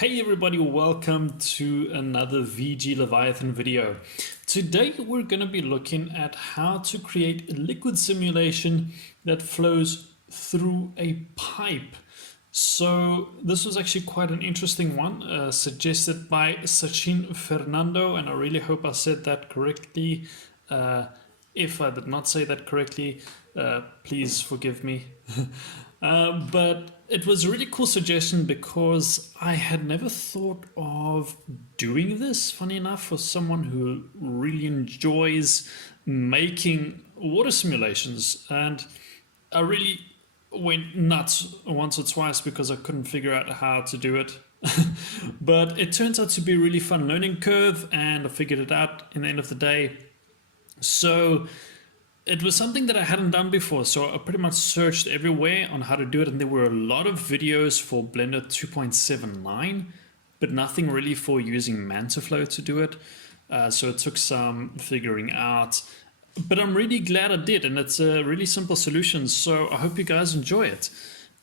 Hey everybody, welcome to another VG Leviathan video. Today we're going to be looking at how to create a liquid simulation that flows through a pipe. So this was actually quite an interesting one, suggested by Sachin Fernando, and I really hope I said that correctly. If I did not say that correctly, please forgive me. But it was a really cool suggestion because I had never thought of doing this, funny enough, for someone who really enjoys making water simulations. And I really went nuts once or twice because I couldn't figure out how to do it. But it turns out to be a really fun learning curve, and I figured it out in the end of the day. So it was something that I hadn't done before, so I pretty much searched everywhere on how to do it, and there were a lot of videos for Blender 2.79, but nothing really for using Mantaflow to do it. So it took some figuring out, but I'm really glad I did, and it's a really simple solution, so I hope you guys enjoy it.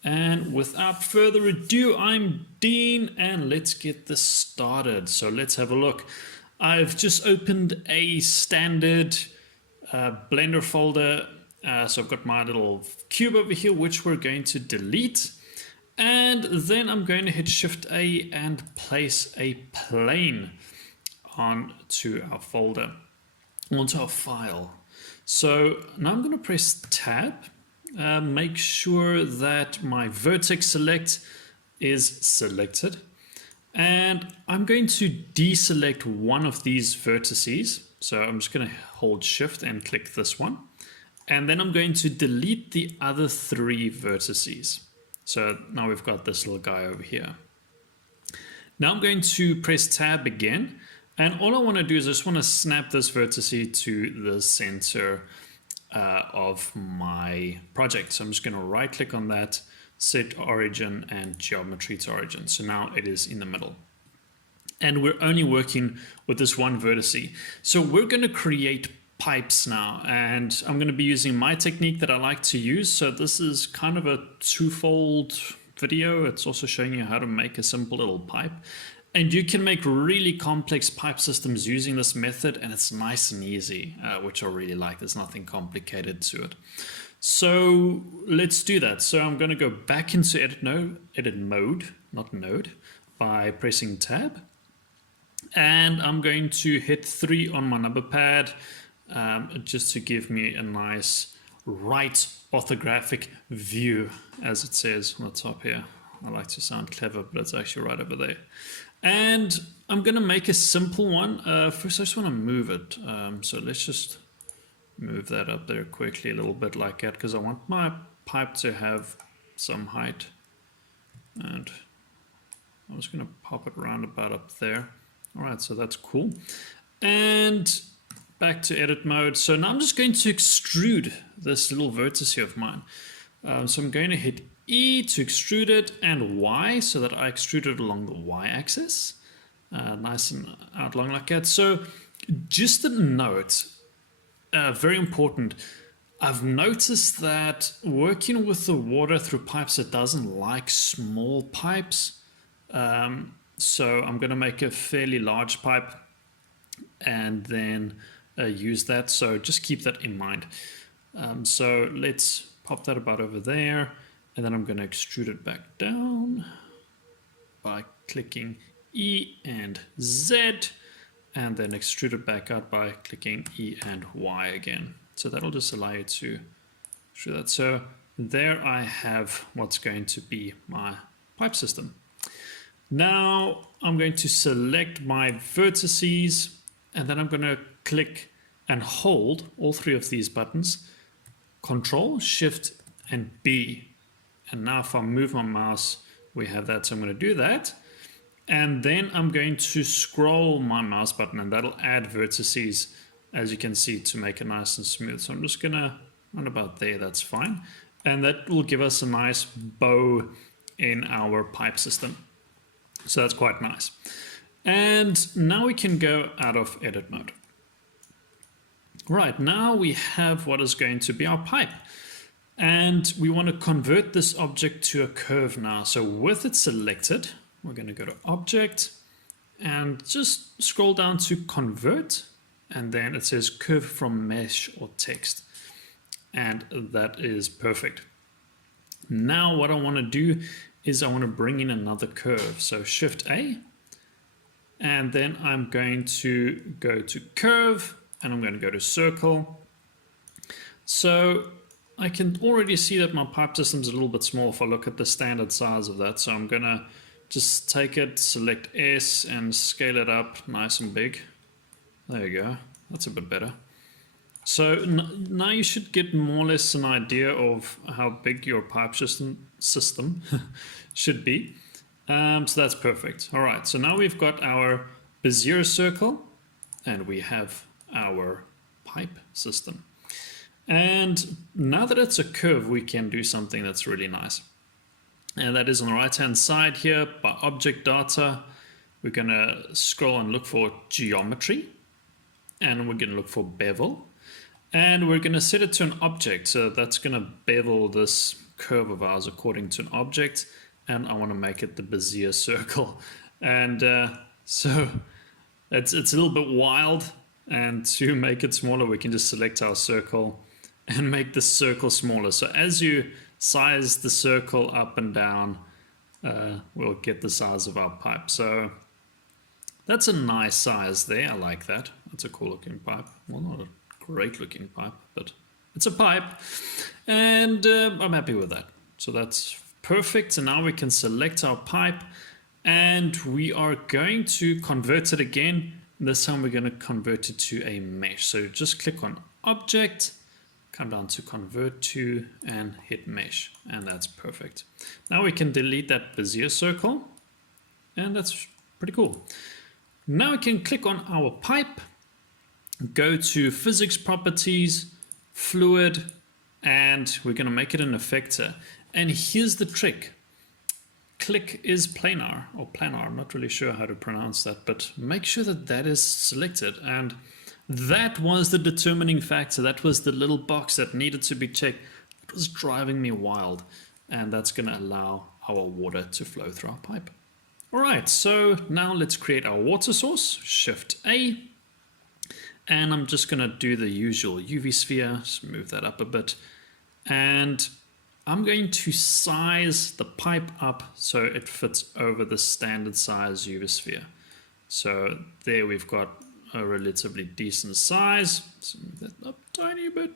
And without further ado, I'm Dean, and let's get this started. So let's have a look. I've just opened a standard Blender folder, so I've got my little cube over here which we're going to delete, and then I'm going to hit Shift A and place a plane onto our folder, onto our file. So now I'm going to press Tab, make sure that my vertex select is selected, and I'm going to deselect one of these vertices. So I'm just going to hold Shift and click this one. And then I'm going to delete the other three vertices. So now we've got this little guy over here. Now I'm going to press Tab again. And all I want to do is I just want to snap this vertice to the center of my project. So I'm just going to right click on that, set origin and geometry to origin. So now it is in the middle. And we're only working with this one vertice. So we're going to create pipes now, and I'm going to be using my technique that I like to use. So this is kind of a twofold video. It's also showing you how to make a simple little pipe. And you can make really complex pipe systems using this method, and it's nice and easy, which I really like. There's nothing complicated to it. So let's do that. So I'm going to go back into edit mode, not node, by pressing Tab. And I'm going to hit 3 on my number pad, just to give me a nice right orthographic view, as it says on the top here. I like to sound clever, but it's actually right over there. And I'm going to make a simple one. First, I just want to move it. So let's just move that up there quickly a little bit like that, because I want my pipe to have some height. And I'm just going to pop it around about up there. All right, so that's cool. And back to edit mode. So now I'm just going to extrude this little vertex here of mine. So I'm going to hit E to extrude it, and Y so that I extrude it along the Y axis. Nice and out long like that. So just a note, very important. I've noticed that working with the water through pipes, it doesn't like small pipes. So I'm going to make a fairly large pipe and then use that. So just keep that in mind. So let's pop that about over there. And then I'm going to extrude it back down by clicking E and Z. And then extrude it back out by clicking E and Y again. So that'll just allow you to extrude that. So there I have what's going to be my pipe system. Now I'm going to select my vertices, and then I'm going to click and hold all three of these buttons, Control, Shift, and B. And now if I move my mouse, we have that. So I'm going to do that. And then I'm going to scroll my mouse button, and that'll add vertices, as you can see, to make it nice and smooth. So I'm just going to run about there. That's fine. And that will give us a nice bow in our pipe system. So that's quite nice. And now we can go out of edit mode. Right, now we have what is going to be our pipe. And we want to convert this object to a curve now. So with it selected, we're going to go to Object and just scroll down to Convert, and then it says Curve from Mesh or Text, and that is perfect. Now what I want to do is I want to bring in another curve, so Shift A, and then I'm going to go to Curve, and I'm going to go to Circle. So I can already see that my pipe system is a little bit small if I look at the standard size of that. So I'm going to just take it, select S, and scale it up nice and big. There you go. That's a bit better. So now you should get more or less an idea of how big your pipe system should be. So that's perfect. All right, so now we've got our Bezier circle and we have our pipe system. And now that it's a curve, we can do something that's really nice. And that is on the right hand side here by Object Data. We're going to scroll and look for Geometry, and we're going to look for Bevel, and we're going to set it to an object. So that's going to bevel this curve of ours according to an object, and I want to make it the Bezier circle. And so it's a little bit wild, and to make it smaller we can just select our circle and make the circle smaller. So as you size the circle up and down, we'll get the size of our pipe. So that's a nice size there. I like that. That's a cool looking pipe. Well, not a great looking pipe, but it's a pipe, and I'm happy with that. So that's perfect. And now we can select our pipe, and we are going to convert it again. This time we're going to convert it to a mesh. So just click on Object, come down to Convert to, and hit Mesh, and that's perfect. Now we can delete that Bezier circle, and that's pretty cool. Now we can click on our pipe, go to Physics Properties, Fluid, and we're going to make it an effector. And here's the trick. Click is planar, or planar, I'm not really sure how to pronounce that, but make sure that that is selected. And that was the determining factor. That was the little box that needed to be checked. It was driving me wild, and that's going to allow our water to flow through our pipe. All right, so now let's create our water source. Shift A, and I'm just going to do the usual UV sphere. Just move that up a bit, and I'm going to size the pipe up so it fits over the standard size UV sphere. So there we've got a relatively decent size. So move that up a tiny bit,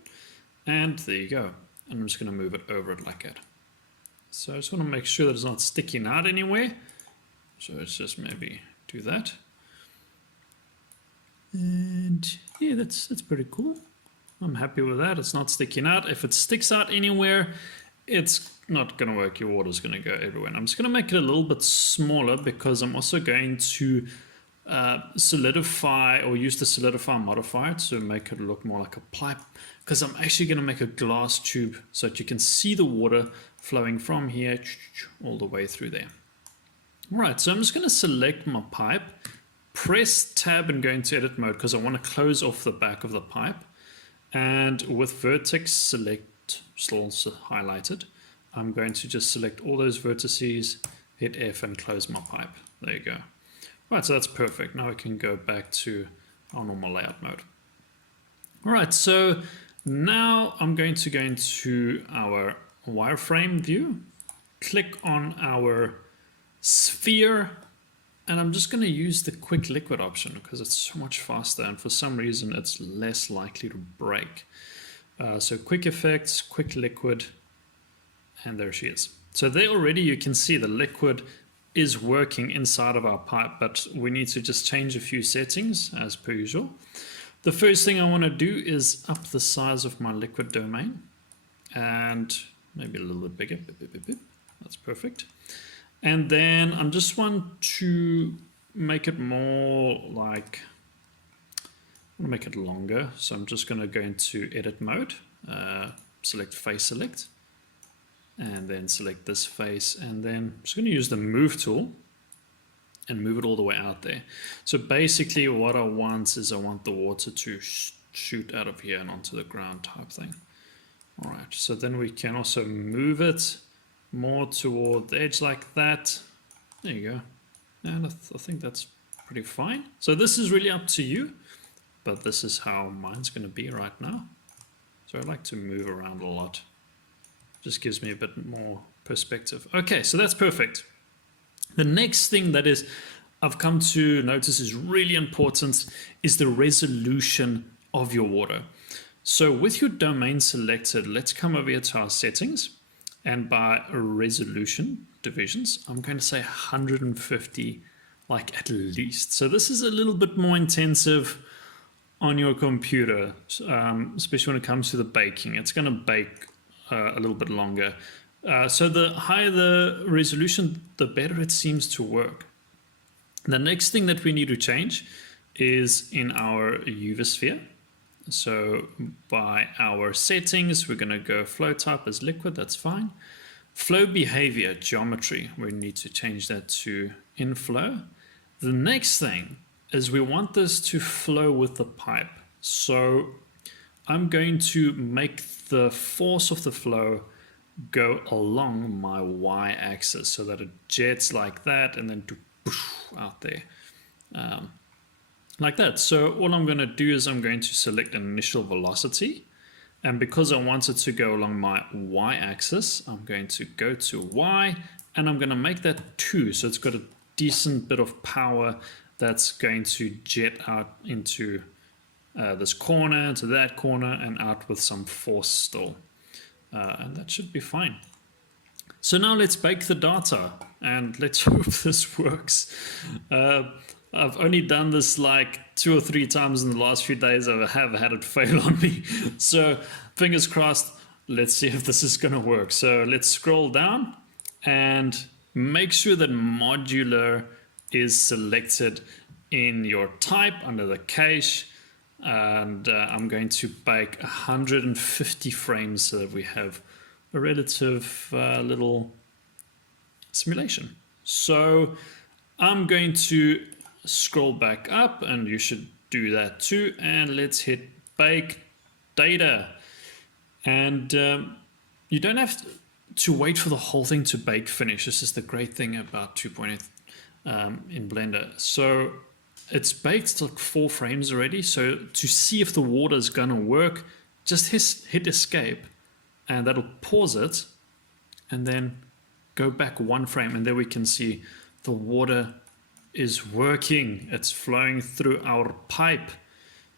and there you go. And I'm just going to move it over it like that. So I just want to make sure that it's not sticking out anywhere. So let's just maybe do that. And yeah, that's pretty cool. I'm happy with that. It's not sticking out. If it sticks out anywhere, it's not going to work. Your water's going to go everywhere. And I'm just going to make it a little bit smaller because I'm also going to solidify, or use the solidify modifier to make it look more like a pipe, because I'm actually going to make a glass tube so that you can see the water flowing from here all the way through there. Right, so I'm just going to select my pipe, press tab and go into edit mode because I want to close off the back of the pipe, and with vertex select, still highlighted, I'm going to just select all those vertices, hit F and close my pipe. There you go. Right, so that's perfect. Now we can go back to our normal layout mode. All right, so now I'm going to go into our wireframe view, click on our sphere, and I'm just going to use the quick liquid option because it's so much faster, and for some reason it's less likely to break. So quick effects, quick liquid, and there she is. So there already you can see the liquid is working inside of our pipe, but we need to just change a few settings as per usual. The first thing I want to do is up the size of my liquid domain, and maybe a little bit bigger. That's perfect. And then I just want to make it more like, I want to make it longer. So I'm just going to go into edit mode, select face select, and then select this face, and then I'm just going to use the move tool and move it all the way out there. So basically what I want is I want the water to shoot out of here and onto the ground type thing. All right, so then we can also move it more toward the edge like that. There you go. And I think that's pretty fine. So this is really up to you, but this is how mine's going to be right now. So I like to move around a lot. Just gives me a bit more perspective. Okay, so that's perfect. The next thing that is I've come to notice is really important is the resolution of your water. So with your domain selected, let's come over here to our settings, and by resolution divisions, I'm going to say 150, like at least. So this is a little bit more intensive on your computer, especially when it comes to the baking. It's going to bake a little bit longer. So the higher the resolution, the better it seems to work. The next thing that we need to change is in our UV sphere. So by our settings, we're going to go flow type as liquid, that's fine. Flow behavior, geometry, we need to change that to inflow. The next thing is we want this to flow with the pipe. So I'm going to make the force of the flow go along my y-axis so that it jets like that and then out there. Like that. So all I'm going to do is I'm going to select initial velocity, and because I want it to go along my y-axis, I'm going to go to y, and I'm going to make that 2, so it's got a decent bit of power that's going to jet out into this corner, to that corner, and out with some force still, and that should be fine. So now let's bake the data, and let's hope this works. I've only done this like 2 or 3 times in the last few days. I have had it fail on me. So fingers crossed, let's see if this is going to work. So let's scroll down and make sure that modular is selected in your type under the cache. And I'm going to bake 150 frames so that we have a relative little simulation. So I'm going to scroll back up, and you should do that too, and let's hit bake data. And you don't have to wait for the whole thing to bake finish. This is the great thing about 2.8 in Blender. So it's baked like 4 frames already, so to see if the water is gonna work, just hit escape, and that'll pause it and then go back 1 frame, and there we can see the water is working. It's flowing through our pipe.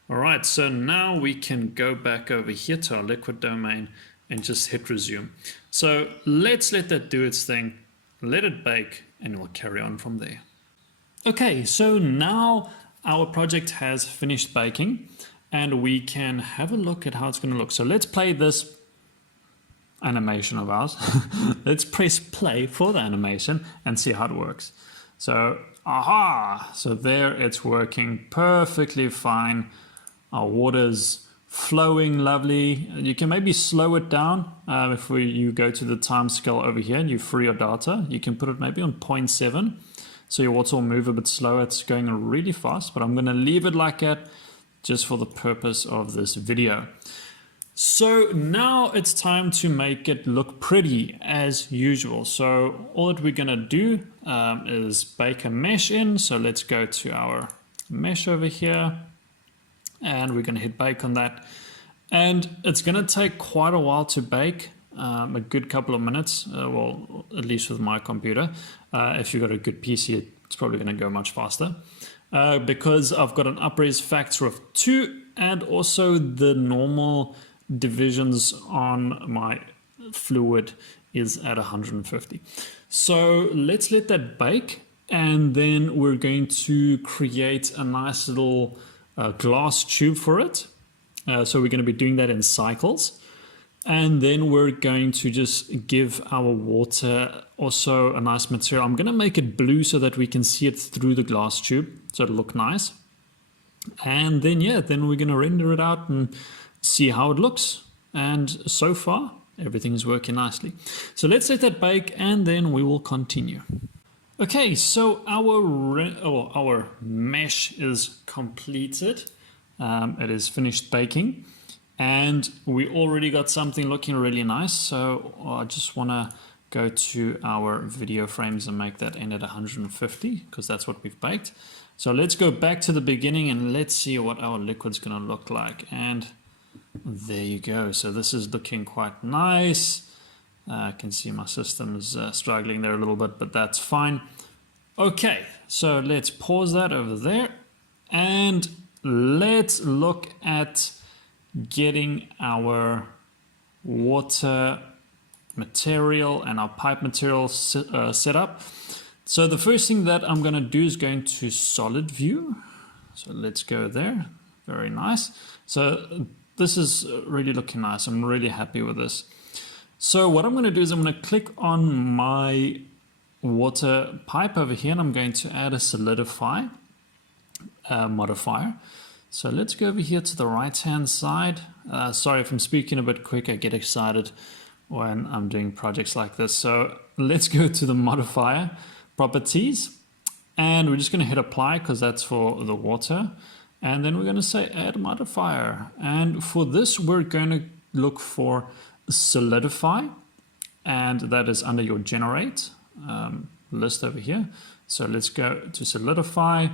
All right, so now we can go back over here to our liquid domain and just hit resume. So let's let that do its thing, let it bake, and we'll carry on from there. Okay, so now our project has finished baking, and we can have a look at how it's going to look. So let's play this animation of ours. Let's press play for the animation and see how it works. So aha, so there it's working perfectly fine. Our water's flowing lovely. You can maybe slow it down if you go to the time scale over here and you free your data. You can put it maybe on 0.7, so your water will move a bit slower. It's going really fast, but I'm going to leave it like that just for the purpose of this video. So now it's time to make it look pretty as usual. So all that we're going to do is bake a mesh in. So let's go to our mesh over here, and we're going to hit bake on that. And it's going to take quite a while to bake, a good couple of minutes, well, at least with my computer. If you've got a good PC, it's probably going to go much faster. Because I've got an upres factor of 2, and also the normal divisions on my fluid is at 150. So let's let that bake, and then we're going to create a nice little glass tube for it. So we're going to be doing that in cycles, and then we're going to just give our water also a nice material. I'm going to make it blue so that we can see it through the glass tube, so it'll look nice. And then then we're going to render it out and see how it looks. And so far everything is working nicely. So let's let that bake, and then we will continue. Okay, so our mesh is completed. It is finished baking, and we already got something looking really nice. So I just want to go to our video frames and make that end at 150 because that's what we've baked. So let's go back to the beginning and let's see what our liquid's going to look like. And there you go. So this is looking quite nice. I can see my system's struggling there a little bit, but that's fine. Okay, so let's pause that over there and let's look at getting our water material and our pipe material set up. So the first thing that I'm going to do is go into solid view. So let's go there. Very nice. So this is really looking nice. I'm really happy with this. So what I'm going to do is I'm going to click on my water pipe over here and I'm going to add a solidify modifier. So let's go over here to the right hand side. Sorry if I'm speaking a bit quick, I get excited when I'm doing projects like this. So let's go to the modifier properties and we're just going to hit apply because that's for the water. And then we're going to say add modifier. And for this, we're going to look for solidify, and that is under your generate list over here. So let's go to solidify,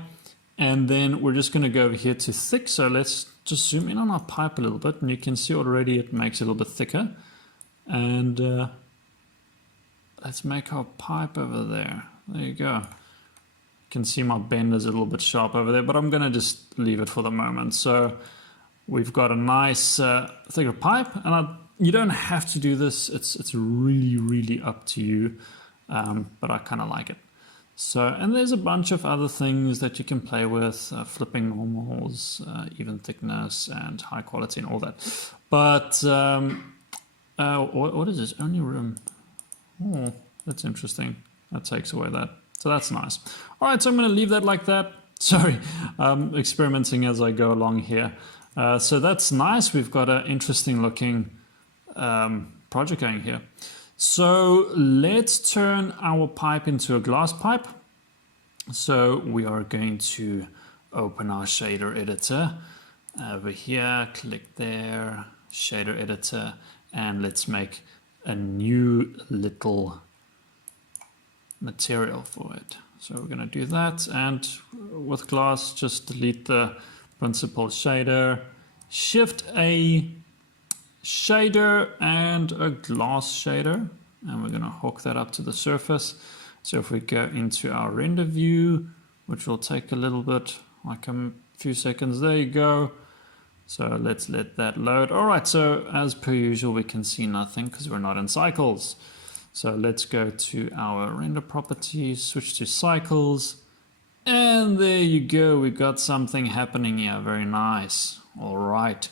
and then we're just going to go over here to thick. So let's just zoom in on our pipe a little bit, and you can see already it makes it a little bit thicker. And let's make our pipe over there. There you go. You can see my bend is a little bit sharp over there, but I'm going to just leave it for the moment. So we've got a nice thicker pipe, and you don't have to do this. It's really up to you, but I kind of like it. So, and there's a bunch of other things that you can play with, flipping normals, even thickness and high quality and all that. But what is this? Only room. Oh, that's interesting. That takes away that. So that's nice. All right, so I'm going to leave that like that. Sorry, experimenting as I go along here. So that's nice. We've got an interesting looking project going here. So let's turn our pipe into a glass pipe. So we are going to open our shader editor over here, click there, shader editor, and let's make a new little material for it. So we're going to do that, and with glass, just delete the principal shader, shift a shader and a glass shader, and we're going to hook that up to the surface. So if we go into our render view, which will take a little bit, like a few seconds, there you go. So let's let that load. All right, so as per usual, we can see nothing because we're not in cycles. So let's go to our render properties, switch to cycles, and there you go. We got something happening here. Very nice. All right.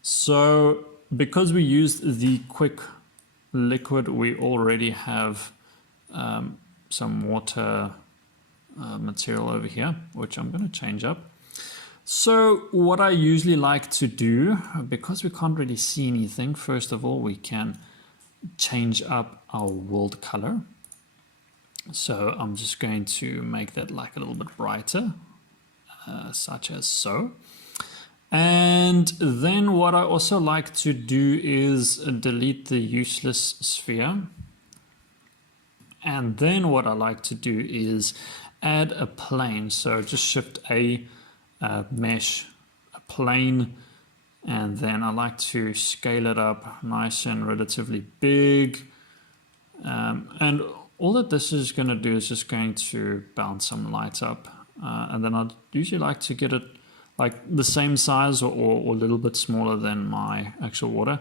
So because we used the quick liquid, we already have some water material over here, which I'm going to change up. So what I usually like to do, because we can't really see anything, first of all, we can change up our world color. So I'm just going to make that like a little bit brighter, such as so. And then what I also like to do is delete the useless sphere. And then what I like to do is add a plane. So just shift a mesh, a plane, and then I like to scale it up nice and relatively big. And all that this is going to do is just going to bounce some light up. And then I'd usually like to get it like the same size or a little bit smaller than my actual water.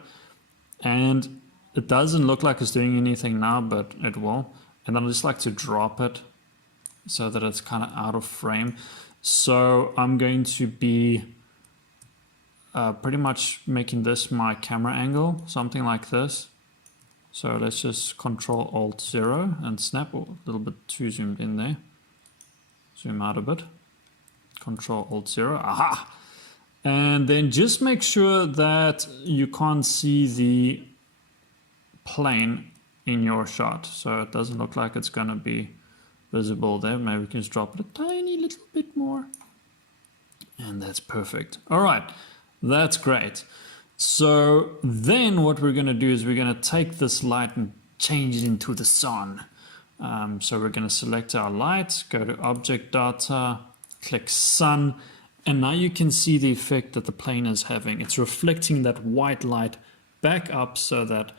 And it doesn't look like it's doing anything now, but it will. And then I just like to drop it so that it's kind of out of frame. So I'm going to be pretty much making this my camera angle, something like this. So let's just Control-Alt-0 and snap, a little bit too zoomed in there. Zoom out a bit. Control-Alt-0, aha! And then just make sure that you can't see the plane in your shot. So it doesn't look like it's going to be visible there. Maybe we can just drop it a tiny little bit more. And that's perfect. All right, that's great. So then what we're going to do is we're going to take this light and change it into the sun. So we're going to select our light, go to object data, click sun, and now you can see the effect that the plane is having. It's reflecting that white light back up so that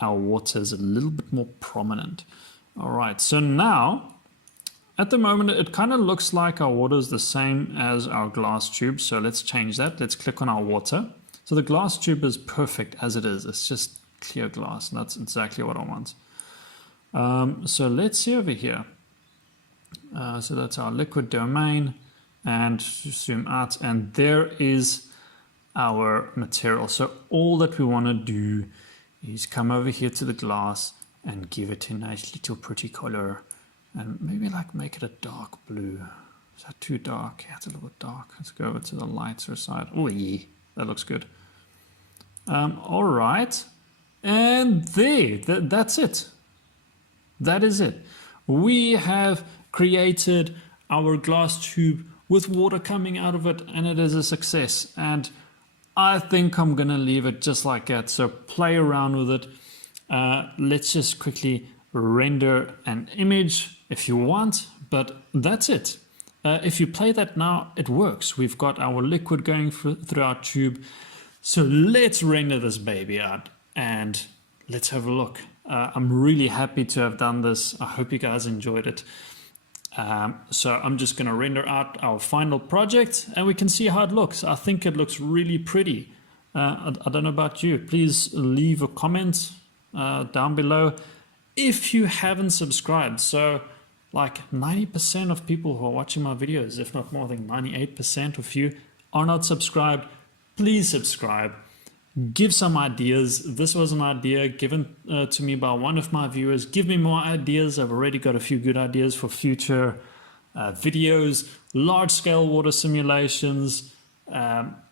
our water is a little bit more prominent. All right, so now at the moment it kind of looks like our water is the same as our glass tube. So let's change that. Let's click on our water. So the glass tube is perfect as it is. It's just clear glass, and that's exactly what I want. So let's see over here. So that's our liquid domain, and zoom out, and there is our material. So all that we want to do is come over here to the glass and give it a nice little pretty color, and maybe like make it a dark blue. Is that too dark? Yeah, it's a little bit dark. Let's go over to the lighter side. Oh yeah, that looks good. All right, and there, that's it. That is it. We have created our glass tube with water coming out of it, and it is a success. And I think I'm gonna leave it just like that. So play around with it. Let's just quickly render an image if you want, but that's it. If you play that now, it works. We've got our liquid going through our tube. So let's render this baby out and let's have a look. I'm really happy to have done this. I hope you guys enjoyed it. So I'm just going to render out our final project and we can see how it looks. I think it looks really pretty. I don't know about you. Please leave a comment down below if you haven't subscribed. So like 90% of people who are watching my videos, if not more, I think 98% of you are not subscribed. Please subscribe. Give some ideas. This was an idea given to me by one of my viewers. Give me more ideas. I've already got a few good ideas for future videos, large-scale water simulations,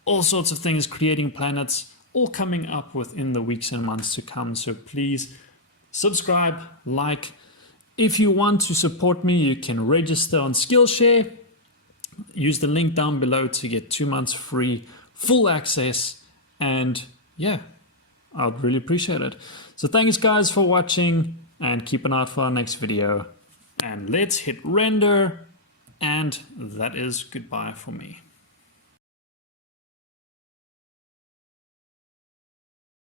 all sorts of things, creating planets, all coming up within the weeks and months to come. So please subscribe, like. If you want to support me, you can register on Skillshare. Use the link down below to get 2 months free, full access, and yeah, I would really appreciate it. So thanks guys for watching, and keep an eye out for our next video. And let's hit render, and that is goodbye for me.